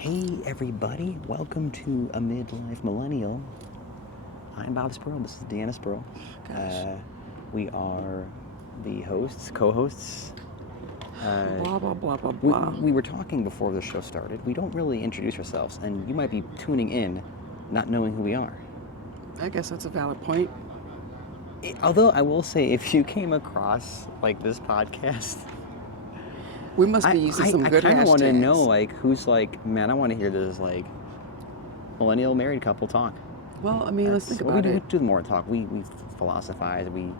Hey everybody, welcome to Amid Life Millennial. I'm Bob Spurl, this is DeAnna Spurl. We are the hosts, co-hosts. Blah, blah, blah, blah, blah. We were talking before the show started. We don't really introduce ourselves, and you might be tuning in not knowing who we are. I guess that's a valid point. Although I will say, if you came across like this podcast, We must be using some good hashtags. I kind of want to know who's man, I want to hear this millennial married couple talk. Well, I mean, let's think about it. We do more talk. We philosophize, we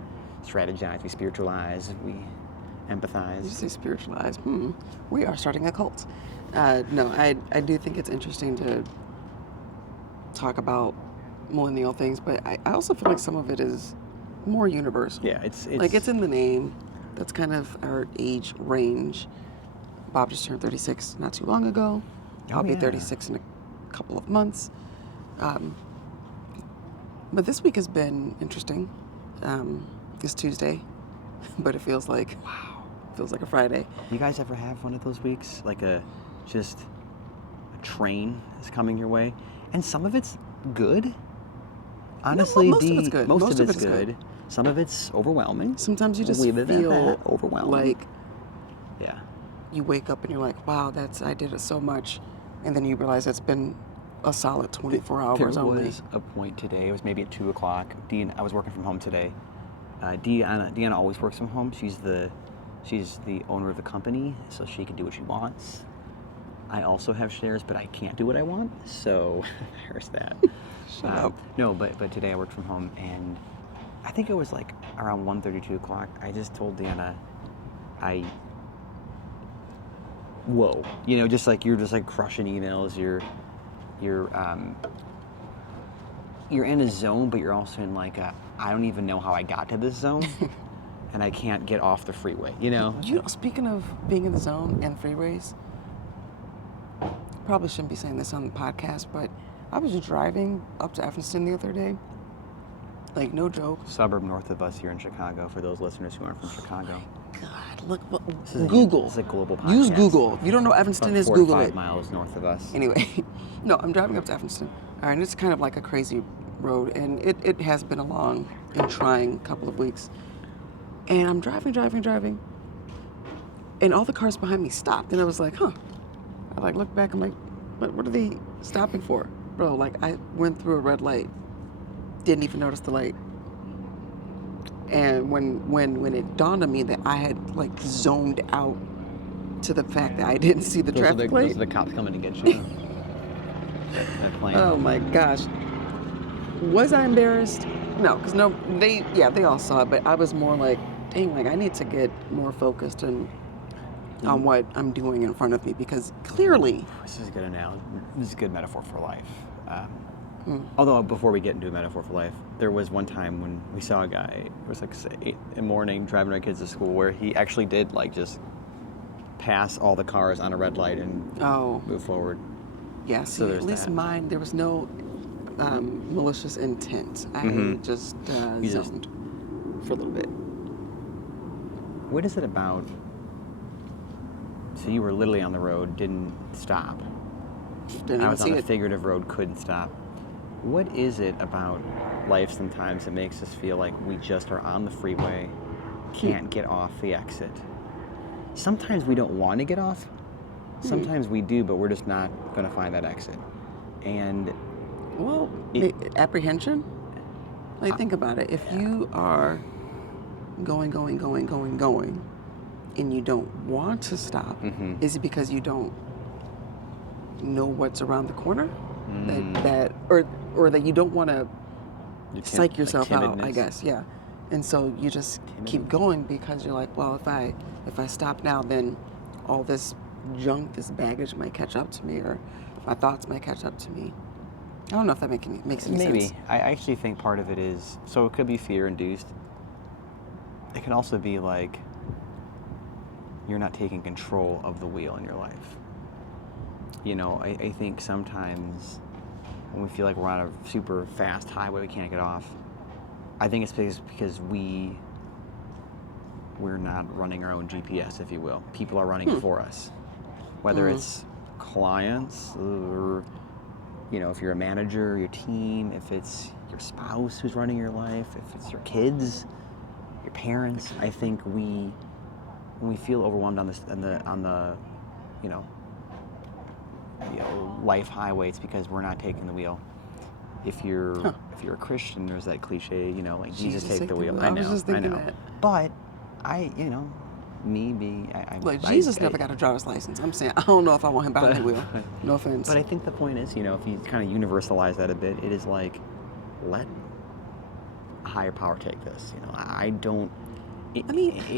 strategize, we spiritualize, we empathize. You say spiritualize? We are starting a cult. No, I do think it's interesting to talk about millennial things, but I also feel like some of it is more universal. Yeah, it's in the name. That's kind of our age range. Bob just turned 36 not too long ago. I'll be 36 in a couple of months. But this week has been interesting. It's Tuesday, but it feels like a Friday. You guys ever have one of those weeks, a train is coming your way, and some of it's good? Honestly, most of it's good. Most of it's good. Some of it's overwhelming. Sometimes you just feel overwhelming. Like you wake up and you're like, wow, I did it so much, and then you realize it's been a solid 24 hours only. There was a point today, it was maybe at 2 o'clock. I was working from home today. DeAnna always works from home. She's the owner of the company, so she can do what she wants. I also have shares, but I can't do what I want, so there's that. Shut up. No, but today I worked from home, and I think it was around 1:30, 2 o'clock. I just told DeAnna, whoa, you're just crushing emails. You're in a zone, but you're also in I don't even know how I got to this zone, and I can't get off the freeway. Speaking of being in the zone and freeways, probably shouldn't be saying this on the podcast, but I was driving up to Evanston the other day. No joke. Suburb north of us here in Chicago, for those listeners who aren't from Chicago. God, look, Google. It's a global podcast. Use Google. If you don't know Evanston is, 4 to Google 5 it. miles north of us. Anyway, no, I'm driving up to Evanston. And it's kind of like a crazy road, and it has been a long and trying couple of weeks. And I'm driving, and all the cars behind me stopped, and I was like, huh. I looked back, I'm like, what are they stopping for? Bro, I went through a red light. Didn't even notice the light. And when it dawned on me that I had zoned out to the fact that I didn't see the traffic light. Those are the cops coming to get you. Oh my gosh. Was I embarrassed? No, because they all saw it, but I was more dang, I need to get more focused on what I'm doing in front of me, because clearly. This is a good analogy. This is a good metaphor for life. Although before we get into a metaphor for life, there was one time when we saw a guy, it was 8 in the morning, driving our kids to school, where he actually did just pass all the cars on a red light and move forward. Yeah, see, at least mine, there was no malicious intent. I just zoned for a little bit. What is it about? So you were literally on the road, didn't stop. Didn't I was see on a it. figurative road, couldn't stop. What is it about life sometimes that makes us feel like we just are on the freeway, can't get off the exit? Sometimes we don't want to get off. Sometimes we do, but we're just not going to find that exit. And apprehension? Think about it. If you are going, and you don't want to stop, is it because you don't know what's around the corner? Or that you don't want to psych yourself out, I guess, yeah. And so you just keep going because you're like, well, if I stop now, then all this junk, this baggage might catch up to me, or my thoughts might catch up to me. I don't know if that makes any sense. Maybe. I actually think part of it is, so it could be fear-induced. It can also be you're not taking control of the wheel in your life. I think sometimes when we feel like we're on a super fast highway, we can't get off, I think it's because we're not running our own GPS, if you will. People are running for us. Whether it's clients, or if you're a manager, your team, if it's your spouse who's running your life, if it's your kids, your parents. I think when we feel overwhelmed on the life highway, it's because we're not taking the wheel. If you're a Christian, there's that cliche, like Jesus take the wheel. I was just thinking that. But Jesus never got a driver's license. I'm saying I don't know if I want him behind the wheel. No offense. But I think the point is, if you kind of universalize that a bit, it is like, let a higher power take this. I don't.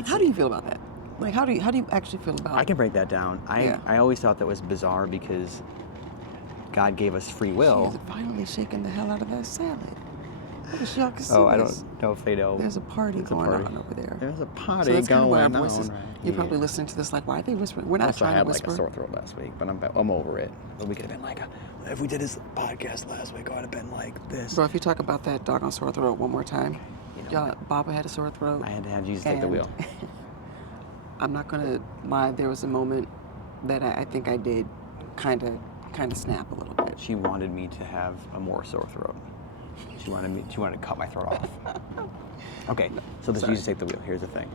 How do you feel about that? Like, how do you actually feel about it? I can break that down. I always thought that was bizarre because God gave us free will. She is finally shaking the hell out of that salad. I wish y'all could see I this. don't know if they know. There's a party going on over there. There's a party so that's going kind of on. why our voices, You're probably listening to this like, why are they whispering? We're not trying to whisper. I had like a sore throat last week, but I'm over it. But we could have been like, if we did this podcast last week, I would have been like this. Bro, if you talk about that doggone sore throat one more time, Baba had a sore throat. I had to have Jesus take the wheel. I'm not gonna lie. There was a moment that I think I did kind of snap a little bit. She wanted me to have a more sore throat. She wanted to cut my throat off. Okay, so does Jesus take the wheel? Here's the thing.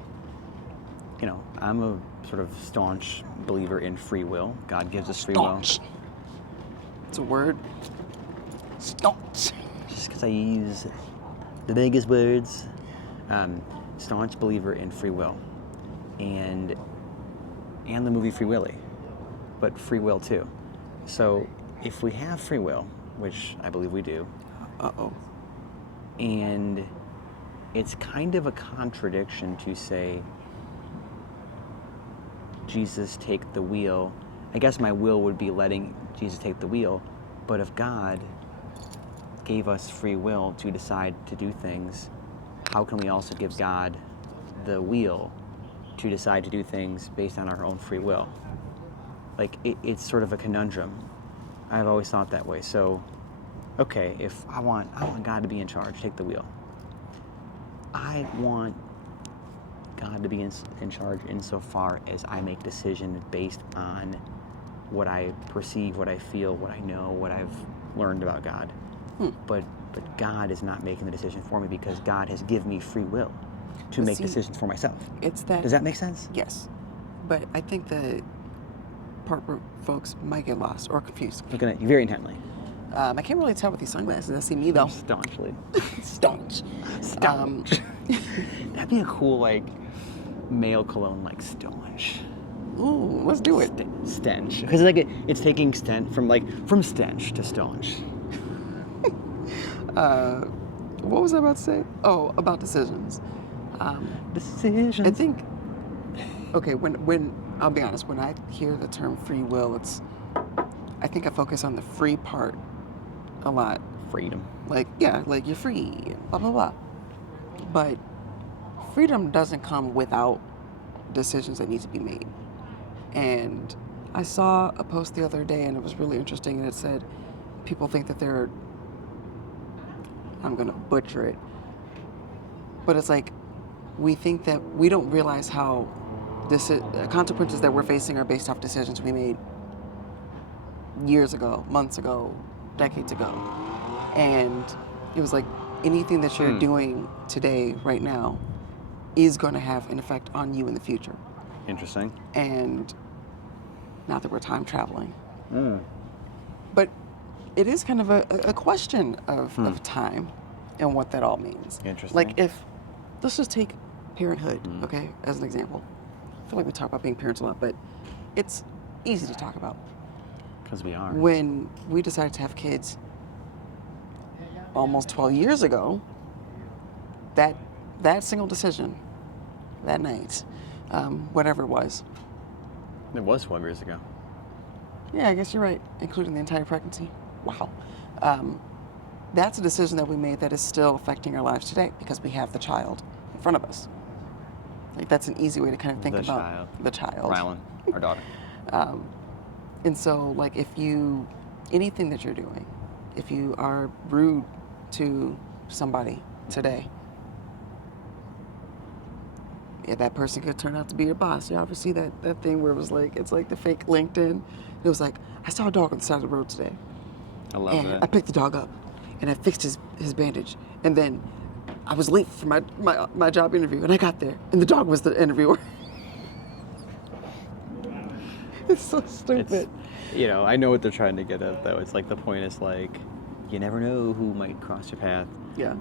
I'm a sort of staunch believer in free will. God gives us free will. It's a word. Staunch. Just because I use the biggest words. Staunch believer in free will. And the movie Free Willy, but free will too. So if we have free will, which I believe we do, and it's kind of a contradiction to say, Jesus take the wheel. I guess my will would be letting Jesus take the wheel, but if God gave us free will to decide to do things, how can we also give God the wheel to decide to do things based on our own free will? Like, it's sort of a conundrum. I've always thought that way. So, okay, if I want God to be in charge, take the wheel. I want God to be in charge insofar as I make decisions based on what I perceive, what I feel, what I know, what I've learned about God. But God is not making the decision for me because God has given me free will to make decisions for myself. Does that make sense? Yes. But I think the part where folks might get lost or confused. Looking at you very intently. I can't really tell with these sunglasses. I see me though. Staunchly. Staunch. That'd be a cool, male cologne, staunch. Ooh, let's do it. Stench. Because it's taking from stench to staunch. What was I about to say? Oh, about decisions. Decisions. I think, okay, when I'll be honest, when I hear the term free will, I think I focus on the free part a lot. Freedom. You're free, blah, blah, blah. But freedom doesn't come without decisions that need to be made. And I saw a post the other day, and it was really interesting, and it said, people think that I'm going to butcher it, but it's like, we think that we don't realize how consequences that we're facing are based off decisions we made years ago, months ago, decades ago. And it was like, anything that you're doing today, right now, is going to have an effect on you in the future. Interesting. And not that we're time traveling, but it is kind of a question of time and what that all means. Interesting. Let's just take parenthood, okay, as an example. I feel like we talk about being parents a lot, but it's easy to talk about. Because we are. When we decided to have kids almost 12 years ago, that single decision, that night, whatever it was. It was 12 years ago. Yeah, I guess you're right, including the entire pregnancy. Wow. That's a decision that we made that is still affecting our lives today because we have the child in front of us. That's an easy way to kind of think about the child. Rylan, our daughter. And so, anything that you're doing, if you are rude to somebody today, Yeah, that person could turn out to be your boss. You ever see that thing where it was like, it's like the fake LinkedIn? It was like, I saw a dog on the side of the road today. I love And that. I picked the dog up and I fixed his bandage. And then I was late for my job interview and I got there and the dog was the interviewer. It's so stupid. I know what they're trying to get at, though. It's like the point is like, you never know who might cross your path. Yeah.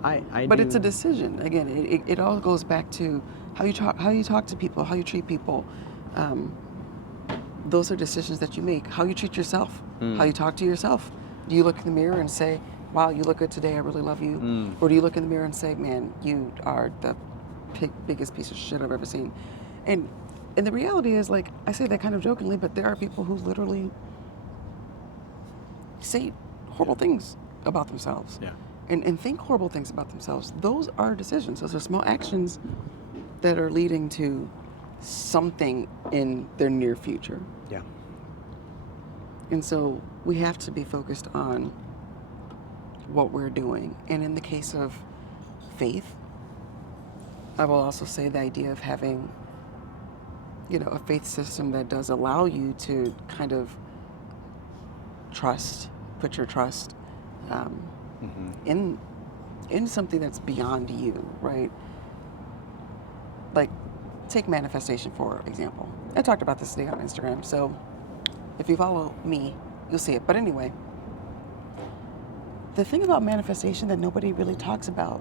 But it's a decision. Again, it all goes back to how you talk to people, how you treat people. Those are decisions that you make. How you treat yourself, how you talk to yourself. Do you look in the mirror and say, wow, you look good today, I really love you? Or do you look in the mirror and say, man, you are the biggest piece of shit I've ever seen? And the reality is, like, I say that kind of jokingly, but there are people who literally say horrible things about themselves. Yeah. And think horrible things about themselves. Those are decisions. Those are small actions that are leading to something in their near future. Yeah. And so we have to be focused on what we're doing. And in the case of faith, I will also say the idea of having, a faith system that does allow you to kind of put your trust in something that's beyond you, right? Like, take manifestation for example. I talked about this today on Instagram, so if you follow me, you'll see it. But anyway, the thing about manifestation that nobody really talks about,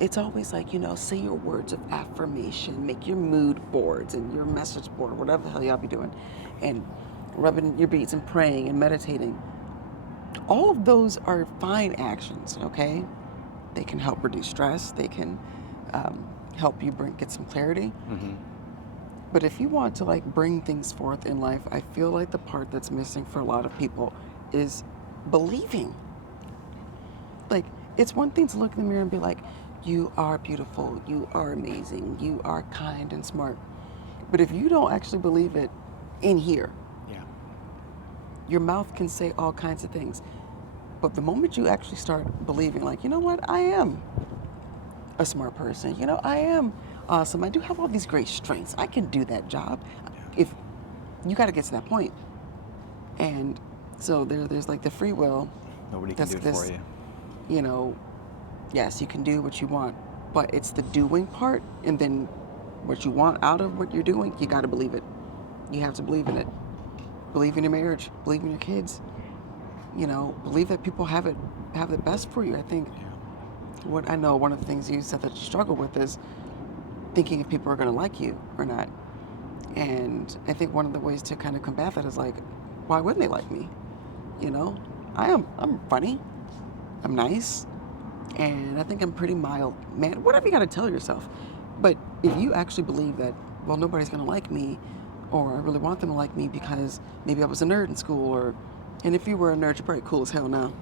it's always like, say your words of affirmation, make your mood boards and your message board, whatever the hell y'all be doing, and rubbing your beats and praying and meditating. All of those are fine actions, okay? They can help reduce stress. They can help you get some clarity. But if you want to bring things forth in life, I feel like the part that's missing for a lot of people is believing. Like, it's one thing to look in the mirror and be like, you are beautiful, you are amazing, you are kind and smart. But if you don't actually believe it in here, your mouth can say all kinds of things. But the moment you actually start believing, like, you know what, I am a smart person, I am awesome, I do have all these great strengths, I can do that job. If you got to get to that point. And so there's like the free will. Nobody can do it for you. Yes, you can do what you want, but it's the doing part, and then what you want out of what you're doing, you got to believe it. You have to believe in it. Believe in your marriage, believe in your kids, believe that people have the best for you. I think what I know, one of the things you said that you struggle with is thinking if people are going to like you or not. And I think one of the ways to kind of combat that is like, why wouldn't they like me? I'm funny, I'm nice, and I think I'm pretty mild, man, whatever you got to tell yourself. But if you actually believe that, well, nobody's going to like me, or I really want them to like me because maybe I was a nerd in school, and if you were a nerd, you're probably cool as hell now.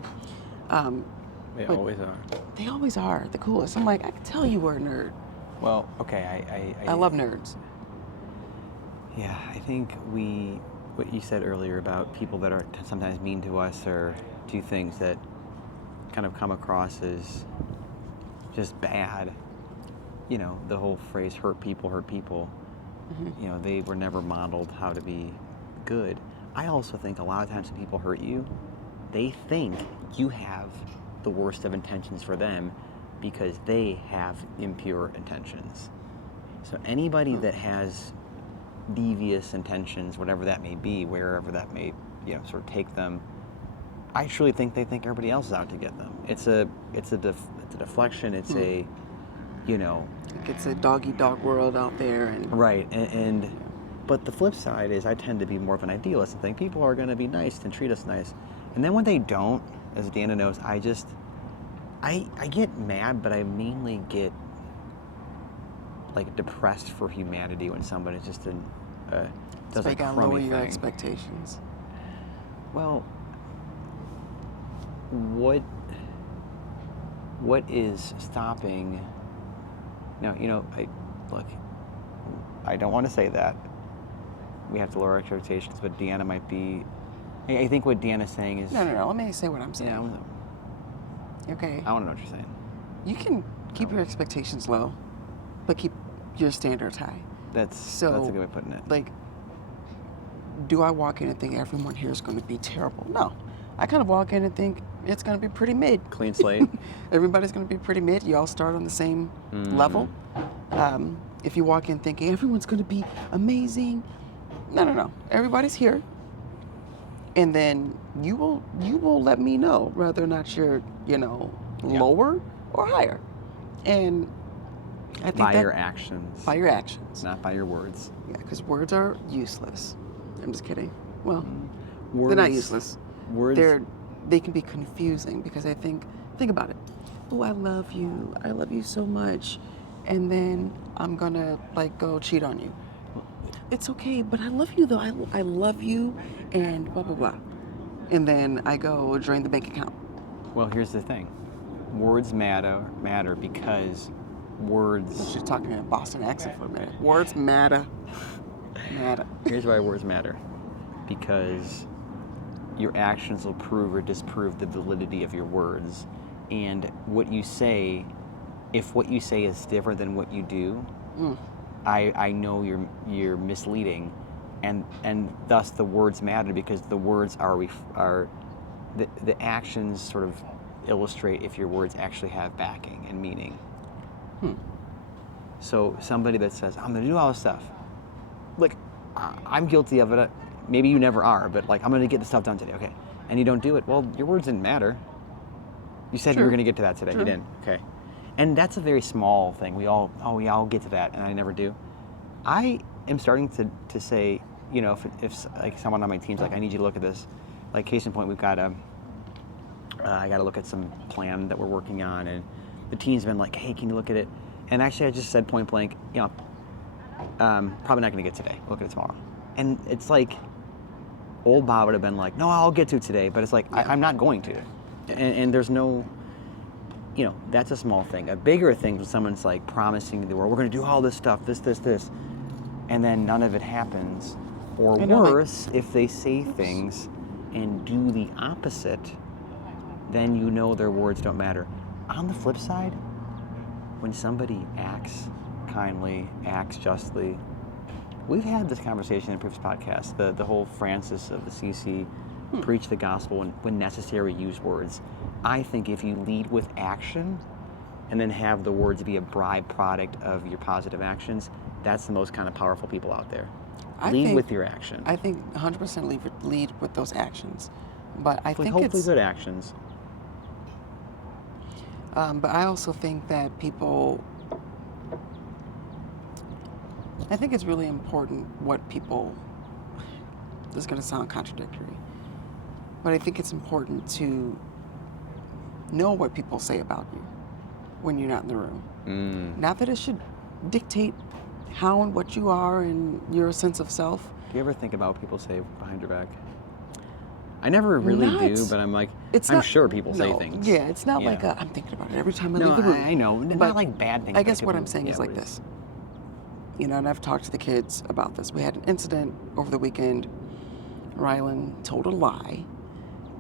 They always are. They always are the coolest. I'm like, I can tell you were a nerd. Well, okay, I love nerds. Yeah, I think what you said earlier about people that are sometimes mean to us or do things that kind of come across as just bad. The whole phrase hurt people. They were never modeled how to be good. I also think a lot of times when people hurt you, they think you have the worst of intentions for them because they have impure intentions. So anybody that has devious intentions, whatever that may be, wherever that may sort of take them, I truly think they think everybody else is out to get them. It's a deflection. It's a it's a dog-eat-dog world out there, and right. But the flip side is I tend to be more of an idealist and think people are going to be nice and treat us nice, and then when they don't, as DeAnna knows, I get mad, but I mainly get depressed for humanity when somebody just does a crummy lower thing. your expectations. Well, what is stopping? Now, I don't want to say that. We have to lower our expectations, but DeAnna might be. I think what DeAnna's saying is. No. Let me say what I'm saying. Yeah, okay. I want to know what you're saying. You can keep your expectations low, but keep your standards high. That's a good way of putting it. Like, do I walk in and think everyone here is going to be terrible? No. I kind of walk in and think it's going to be pretty mid. Clean slate. Everybody's going to be pretty mid. You all start on the same level. If you walk in thinking everyone's going to be amazing, no. Everybody's here. And then you will let me know whether or not you're, lower or higher. And I think by your actions. By your actions. Not by your words. Yeah, because words are useless. I'm just kidding. Well, words, they're not useless. Words. They can be confusing because think about it. Oh, I love you. I love you so much. And then I'm gonna go cheat on you. It's okay, but I love you though. I love you and blah, blah, blah. And then I go drain the bank account. Well, here's the thing. Words matter because words... She's talking in a Boston accent for a minute. Words matter. Here's why words matter. Because your actions will prove or disprove the validity of your words. And what you say, if what you say is different than what you do, I know you're misleading, and thus the words matter because the words are the actions sort of illustrate if your words actually have backing and meaning. So somebody that says, I'm going to do all this stuff, like, I'm guilty of it. Maybe you never are, but I'm going to get the stuff done today, okay? And you don't do it. Well, your words didn't matter. You said you were going to get to that today. True. You didn't. Okay. And that's a very small thing. I'll get to that, and I never do. I am starting to say, if someone on my team's like, I need you to look at this. Like, case in point, we've got I got to look at some plan that we're working on, and the team's been like, hey, can you look at it? And actually, I just said point blank, probably not going to get today. Look at it tomorrow. And it's like, old Bob would have been like, no, I'll get to it today. But it's like, I'm not going to. And there's no, that's a small thing. A bigger thing when someone's like promising the world, we're going to do all this stuff, this, and then none of it happens. Or worse, if they say things and do the opposite, then their words don't matter. On the flip side, when somebody acts kindly, acts justly, we've had this conversation in previous podcasts, the whole Francis of the CC, preach the gospel and when necessary use words. I think if you lead with action and then have the words be a byproduct of your positive actions, that's the most kind of powerful people out there. Lead with your action. I think 100% lead with those actions. But I think hopefully good actions. But I also think that I think it's really important what people, this is going to sound contradictory, but I think it's important to know what people say about you when you're not in the room. Not that it should dictate how and what you are and your sense of self. Do you ever think about what people say behind your back? I never really do, but I'm like, I'm sure people say things. Yeah, it's not like I'm thinking about it every time I leave the room. I know, not like bad things. I guess what I'm saying is like this. And I've talked to the kids about this. We had an incident over the weekend. Rylan told a lie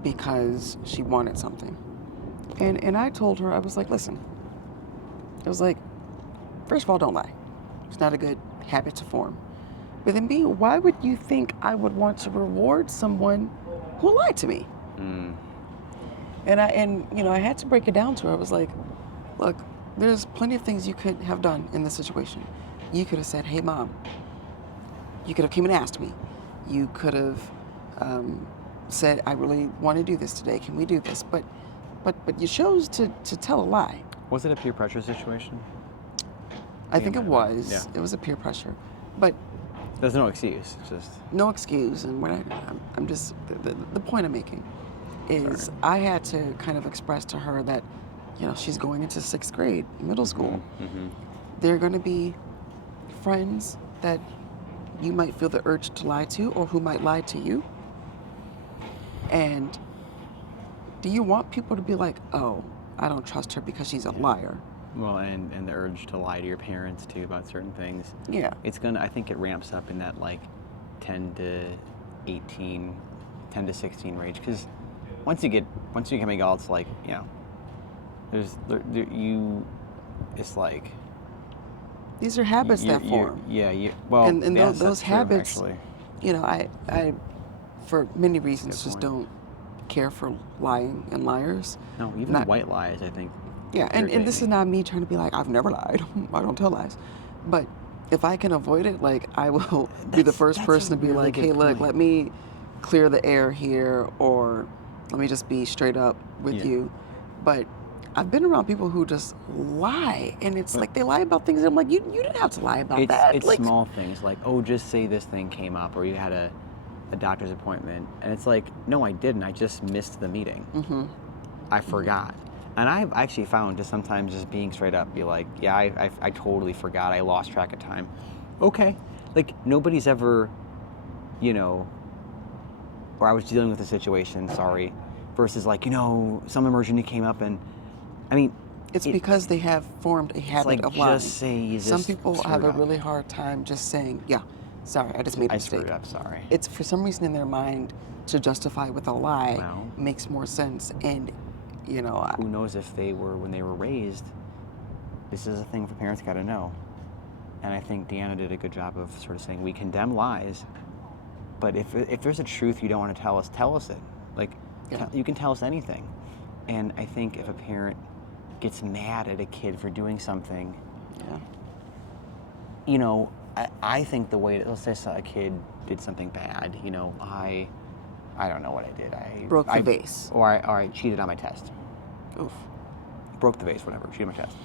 because she wanted something. And I told her, I was like, listen. I was like, first of all, don't lie. It's not a good habit to form. But then B, why would you think I would want to reward someone who lied to me? And I had to break it down to her. I was like, look, there's plenty of things you could have done in this situation. You could have said, hey, Mom. You could have came and asked me. You could have said, I really want to do this today. Can we do this? But you chose to tell a lie. Was it a peer pressure situation? I think it was. Yeah. It was a peer pressure. But there's no excuse. It's just no excuse. And what I'm just the point I'm making is I had to kind of express to her that she's going into 6th grade, middle school. There are going to be friends that you might feel the urge to lie to or who might lie to you. And do you want people to be like, oh, I don't trust her because she's a liar? Well, and the urge to lie to your parents too about certain things. Yeah. I think it ramps up in that 10 to 18, 10 to 16 range. Because once you become an adult, it's it's like, These are habits that form. Well, and yes, those that's true, habits, actually. you know, I for many reasons Good just point. don't care for lying and liars. No, even Not, white lies, I think. yeah, and this is irritate me. not me trying to be like, I've never lied. I don't tell lies. But if I can avoid it, like, I will be the first That's person a to be really like, good hey, look, point. let me clear the air here, or let me just be straight up with you. But I've been around people who just lie, and it's like they lie about things. And I'm like, you didn't have to lie about that. It's Like, small things like, oh, just say this thing came up, or you had a doctor's appointment, and it's like, no, I didn't. I just missed the meeting. I forgot. And I've actually found to sometimes just being straight up, be like, yeah, I totally forgot. I lost track of time. Okay. Like, nobody's ever, you know, or I was dealing with a situation, sorry, versus like, you know, some emergency came up, and I mean, it's because they have formed a habit like, of lying. just say you just Some people have screwed a up. really hard time just saying, yeah, sorry, I just made a mistake. screwed up, sorry. It's for some reason in their mind to justify with a lie Well, makes more sense. And, you know, who knows if they were, when they were raised, this is a thing for parents got to know. And I think DeAnna did a good job of sort of saying we condemn lies, but if there's a truth you don't want to tell us it. Like, you can tell us anything. And I think if a parent gets mad at a kid for doing something, you know, I think the way that, let's say a kid did something bad, you know, I don't know what I did. I broke the vase. Or I cheated on my test. Oof. Broke the vase, whatever, cheated on my test.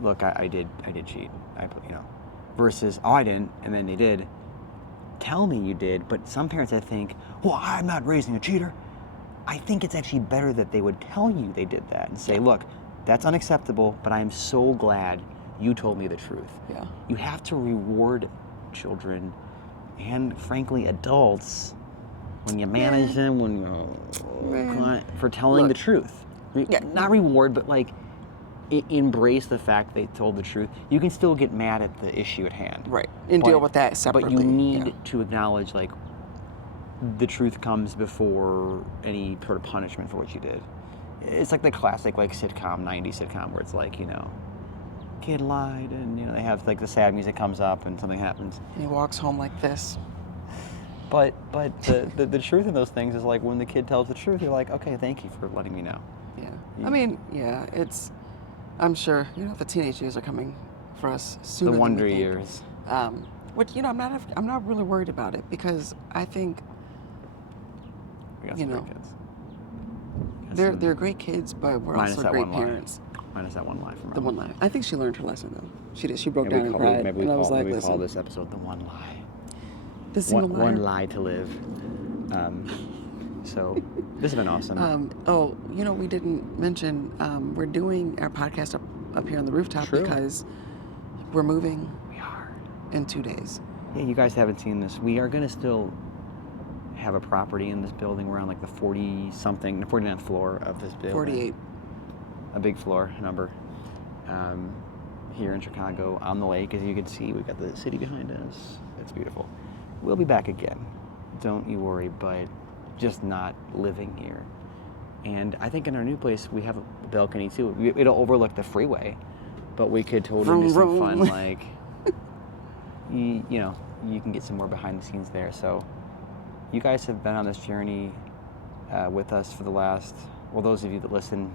Look, I did cheat. You know, versus, oh, I didn't, and then they did. Tell me you did, but some parents, I think, well, I'm not raising a cheater. I think it's actually better that they would tell you they did that and say, look, that's unacceptable, but I'm so glad you told me the truth. Yeah. You have to reward children and, frankly, adults when you manage them, when you for telling the truth. Not reward, but like embrace the fact they told the truth. You can still get mad at the issue at hand. Right. And deal with that separately. But you need to acknowledge, like, the truth comes before any sort of punishment for what you did. It's like the classic, like, sitcom, 90s sitcom, where it's like, you know, kid lied, and, you know, they have, like, the sad music comes up and something happens. And he walks home like this. But the truth in those things is, like, when the kid tells the truth, you're like, okay, thank you for letting me know. Yeah. I mean, it's, I'm sure, you know, the teenage years are coming for us sooner The than wonder we think. years. Which, you know, I'm not really worried about it, because I think, you know, they're great kids, but we're also great parents. Minus that one lie from The one lie. I think she learned her lesson, though. She did. She broke down and cried. Maybe and I was like, we listen, call this episode The One Lie. The single liar. One lie to live. So this has been awesome. Oh, you know, we didn't mention we're doing our podcast up here on the rooftop because we're moving. We are. In 2 days. Yeah, you guys haven't seen this. We are going to still have a property in this building. We're on like the 49th floor of this building. 48. A big floor number. Here in Chicago on the lake, as you can see, we've got the city behind us. It's beautiful. We'll be back again. Don't you worry, but just not living here. And I think in our new place, we have a balcony too. It'll overlook the freeway, but we could totally do some fun, like, you know, you can get some more behind the scenes there. So you guys have been on this journey with us for the last, well, those of you that listen,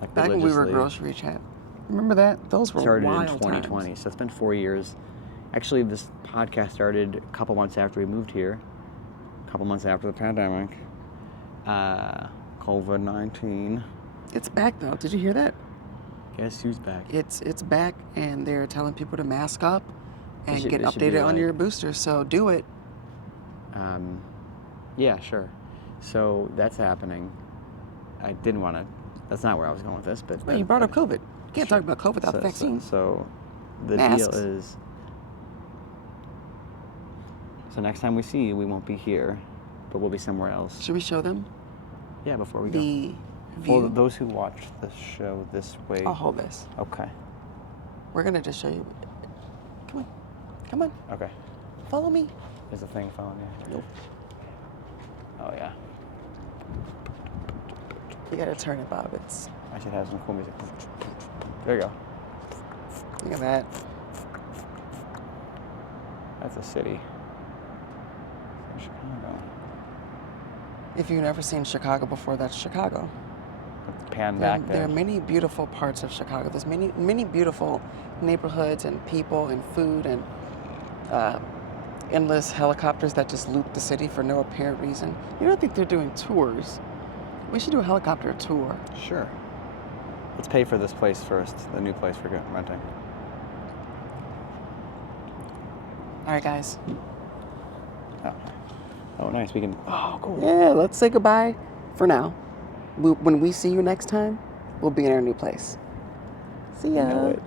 like, back when we were grocery chat. Remember that? Those were started wild in 2020, times. so it's been 4 years. Actually, this podcast started a couple months after we moved here, a couple months after the pandemic, COVID-19. It's back, though. Did you hear that? Guess who's back? It's back, and they're telling people to mask up and get they should be updated on like, your booster. So do it. Yeah, sure. So that's happening. I didn't want to. That's not where I was going with this, but Well, you brought up COVID. You can't talk about COVID without the vaccine. So the Masks. deal is. So next time we see you, we won't be here, but we'll be somewhere else. Should we show them? Yeah, before we go. The view. Well, those who watch the show this way. I'll hold this. Okay. We're gonna just show you. Come on. Come on. Okay. Follow me. There's a thing following you. Nope. Oh yeah. You gotta turn it, Bob. I should have some cool music. There you go. Look at that. That's a city. Chicago. If you've never seen Chicago before, that's Chicago. Pan back There are many beautiful parts of Chicago. There's many beautiful neighborhoods and people and food and endless helicopters that just loop the city for no apparent reason. You don't think they're doing tours? We should do a helicopter tour. Sure. Let's pay for this place first, the new place we're renting. All right, guys. Oh, nice. We can. Oh, cool. Yeah, let's say goodbye for now. When we see you next time, we'll be in our new place. See ya. You know it.